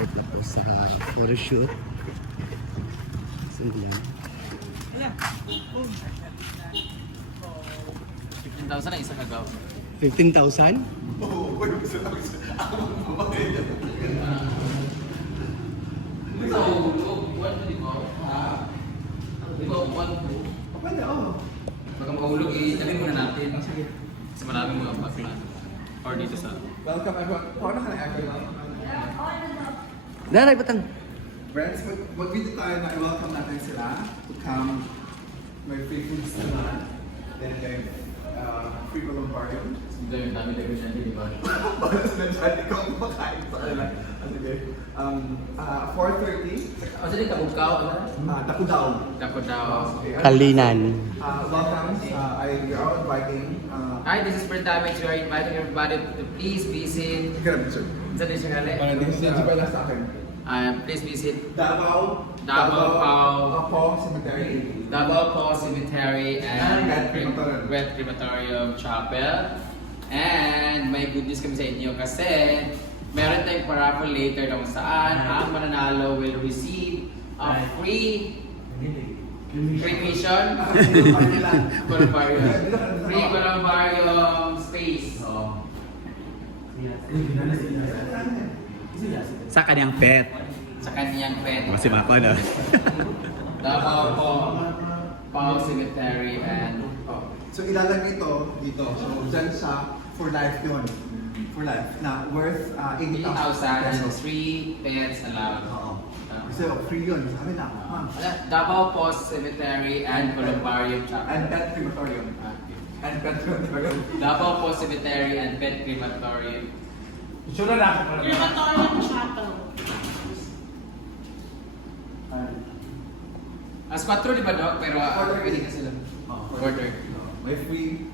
start na po sa photoshoot. So yan. 15,000 ang isa kagaw. 15,000? Baka makahulog, i-tabi muna natin. Kasi maraming mga bakla. Or dito sa... Welcome everyone. Paano ka na everyone? Daray, batang. Friends, mag-video tayo na i-welcome natin sila to come. May free foods naman. Then may free columbarium. Hindi, yung dami-dami siya, di ba? Para sila dyan, ikaw kumakain sa kanila. Sige. 4:30. O, sige, kabukaw. Dakudaw. Dako daw. Kalinan. Welcome. We are inviting. Hi, this is Brent Damage. We are inviting everybody to please visit... Sige, sir. Saan din siya gali? Para hindi pa lang sa akin. Please visit Davao. Davao Cemetery. Davao Po Cemetery and Red Crematorium. Crematorium Chapel. And may good news kami sa inyo kasi meron tayong paraffle later na kung saan ang mananalo will receive a free mission columbarium. Free columbarium space. Sa kanyang pet. Sa kanyang pet. Kasi bako na. Davao Po Cemetery and So ilalagay ito dito. So dyan sa for life yun. For life. Na worth 80,000 3,000 and pesos. 3 pets allowed. Oo. Kasi free yun. Sa amin na. Ma'am. Davao Po Cemetery and Columbarium Chapel. And pet crematorium. And pet crematorium. Davao Po Cemetery and Pet Crematorium. Crematorium Chapel. As 4 di ba, Doc? Pero pwede ka sila. Order. May free.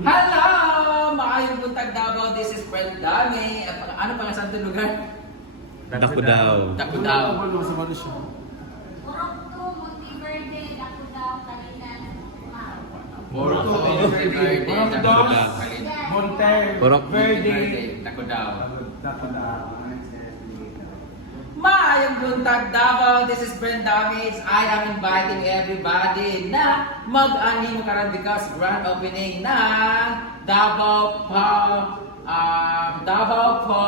Hello! Maayong buntag Davao. This is Fred Dami. Ano pang sa lugar? Dakudaw. Dakudaw. Morocco, Monteverde, Dakudaw, Kalinan, Morocco, Monteverde, Dakudaw. Borok. Monteverde, Dakudaw. Maayong buntag Davao, this is Brent Damage. I am inviting everybody na mag-aning karon because grand opening ng Davao Po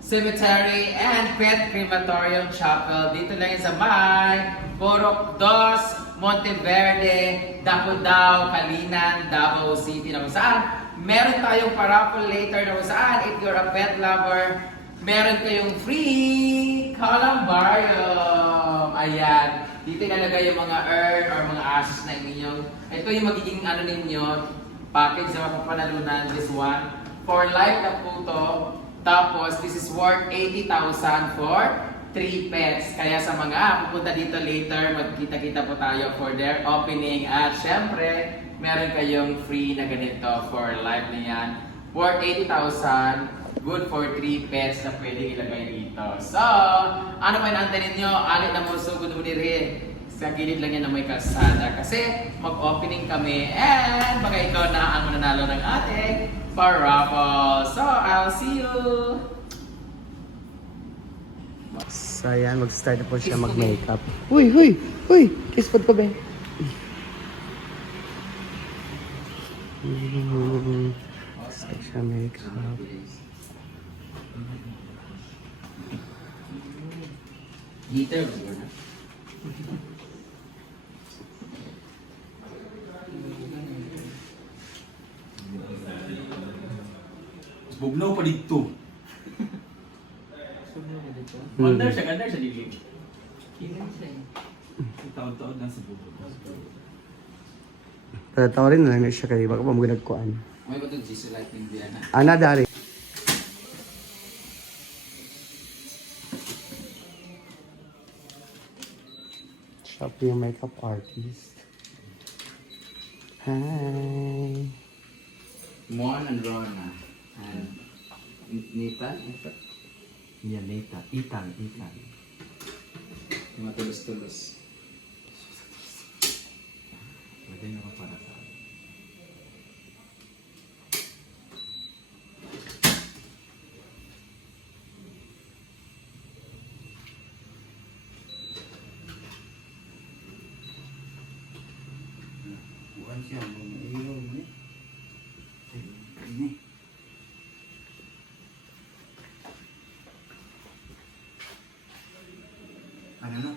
Cemetery and Pet Crematorium Chapel. Dito lang yun sa may Borok 2, Monteverde, Dakudaw, Kalinan, Davao City na kung saan meron tayong paraffle later na kung saan if you're a pet lover, meron kayong free columbarium. Ayan. Dito ilalagay yung mga urn or mga ashes na inyong. Ito yung magiging ano ninyo, package na mapapanalunan. This one. For life na po to. Tapos, this is worth 80,000 for 3 pets. Kaya sa mga pupunta dito later, magkita-kita po tayo for their opening. At syempre, meron kayong free na ganito for life na yan. Worth 80,000. Good for 3 pets na pwede ilagay dito. So, ano pa inaantay ninyo? Alit na mo sugod mo diri. Sa gilid lang yan na may kalsada. Kasi mag-opening kami and baka ikaw na ang mananalo ng ating paraffle. So, I'll see you! So yan, mag-start na po siya mag-makeup. Uy, uy, uy! Kiss pod ko, be. Start siya makeup. Heater ba na? Bugnaw pa dito. Gandar siya dito. Taon-taon na sa bugnaw. Patatawarin na lang na siya kayo. Baka pa mga nagkuhan. May ba ito Jesus like Indiana? Ana, dari. Siya po yung makeup artist. Hi! Mon and Rona. And Nita? Yan, Neta. Itan. Yung mga tulos-tulos. Pwede naman para sa akin. siya. Ilaw ni. Ini. Ano na?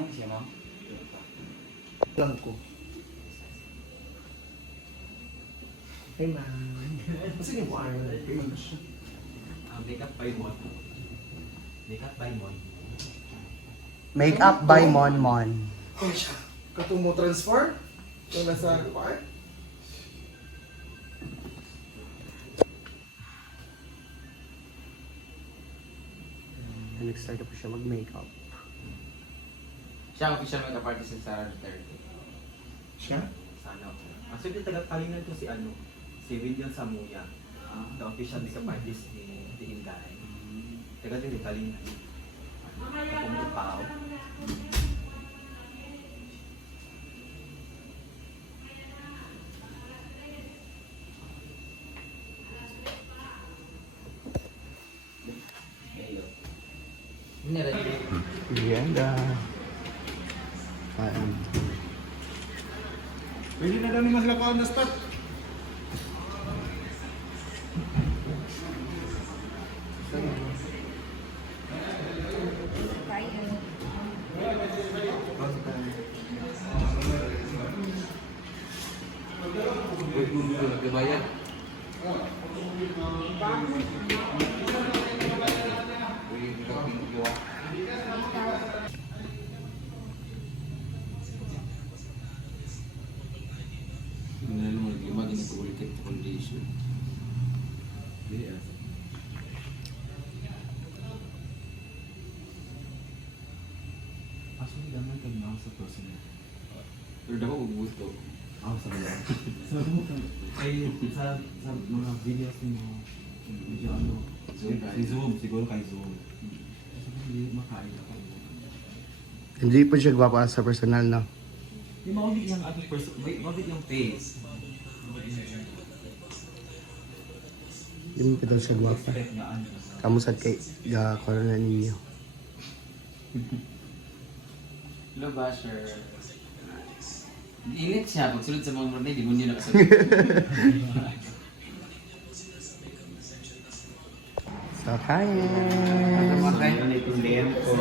Ano siya, ma'am? Lang ko. Hey man. Sige mo ano na page. Makeup by Mon. Makeup by Mon. Makeup by Mon Mon. Oh siya. Katong mo transfer? Yung nasa kuwan? Nag-start na po siya mag-makeup. Siya ang official makeup artist ng Sarah Duterte. Siya? Sana ako. Actually, taga-Palinan ko si ano, si William Samuya. The official makeup artist ni Hinday. Taga din Palinan. Akong pao. Hindi rin. Ganda. Pwede na daw ni mas lakaw na spot. Nagbayad. Hindi mo lima ginagawa condition. Actually, naman kay Ma'am sa personal. Pero dapat magbuto. Ah, sa mga. Sa mga videos mo, medyo ano, Zoom si Zoom, siguro kay Zoom. Sabi hindi makain ako. Hindi po siya gwapa sa personal, no? Di mawagit yung ating person, mawagit yung face. Hindi mo kita siya gwapa. Respect nga ano. Kamusad kay corona ninyo. Hello, Basher. Init siya. Pagsulod sa mga murnay, di mo niyo nakasulod. So, kain! Ano na itong lento.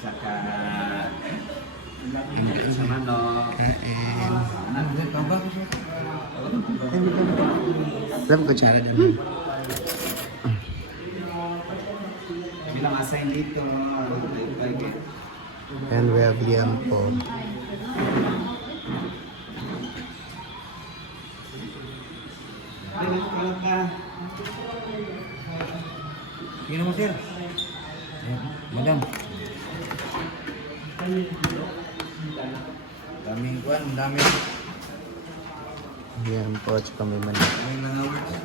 Saka... sa manok. Ano ba ba? Alam ko tsara din. Bilang assign dito. And we have Liam po. Tingnan mo, sir. Madam. Daming kuwan, daming Liam po, tsaka may manok. mga words.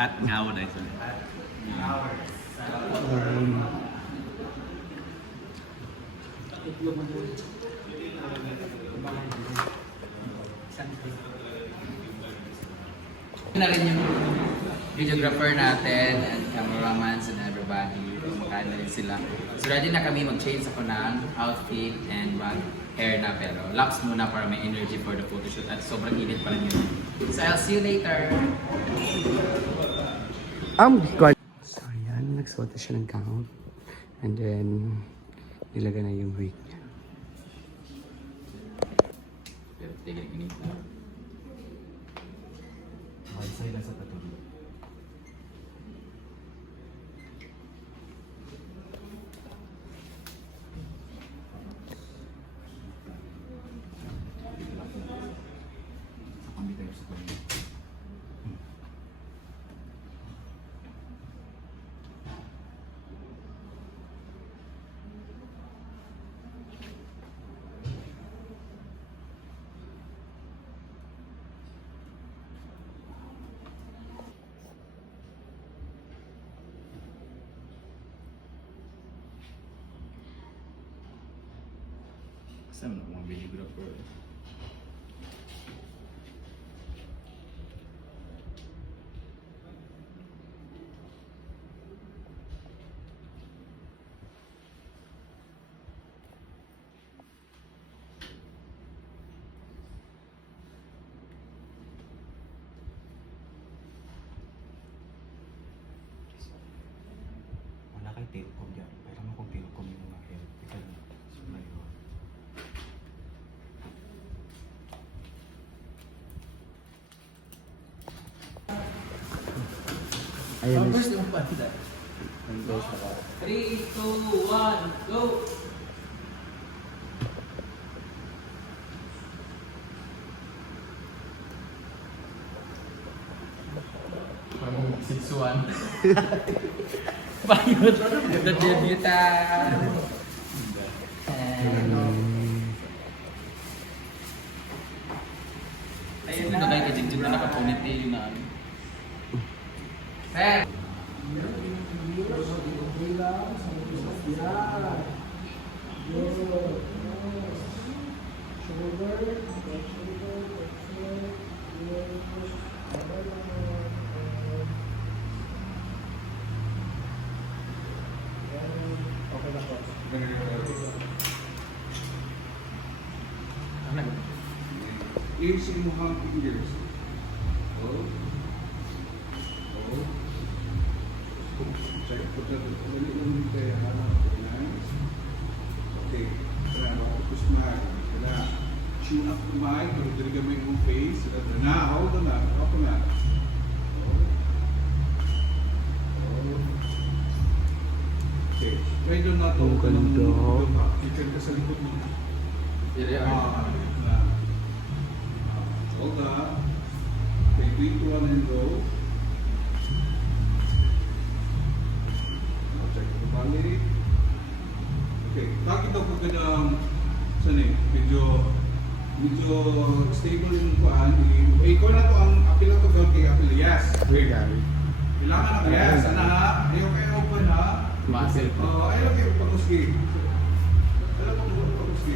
At ngaw na ito. Na rin yung videographer natin and cameramans and everybody. Kumakain na rin sila. So ready na kami mag-change ako ng outfit and hair na, pero laps muna para may energy for the photoshoot at sobrang init pa lang yun. So I'll see you later! So, ayan. Nagsuot na siya ng gown. And then, nilagay na yung wig niya. Pero tigil init na. Magsay na sa patuloy. Sa Saan na mga videographer? Wala kay Telcom dyan. Pero mo kung Telcom yung mga health. Ikaw na. Supply ko. Ayan, First yung panda. 3, 2, 1, go! Parang 6-1. Payot! Nag-debutan! Ayun na kayo kajig-jig na nakapuniti yun na ano. Sir! Ears in Muhammad ears. Oh. Oh. Check. Put that in the nice. Okay. Kaya focus na. Kaya tune up the mic. Pero diligan mo yung face. Na, hold on na. Hold on na. Okay. Try doon na ito. Ang ganda. Feature ka sa likod mo. Dili Ah, na. Hold up. Okay, 3, 2, 1, and go. Check the balik. Okay, bakit daw pag saan eh, medyo stable yung kuhaan. Ikaw na to ang apil na to gawin kay apil. Yes. Weird, Gary. Kailangan ng yes. Sana ha? Ayaw kayo open ha? Muscle. Ayaw kayo pag-uski. Ayaw kayo pag-uski.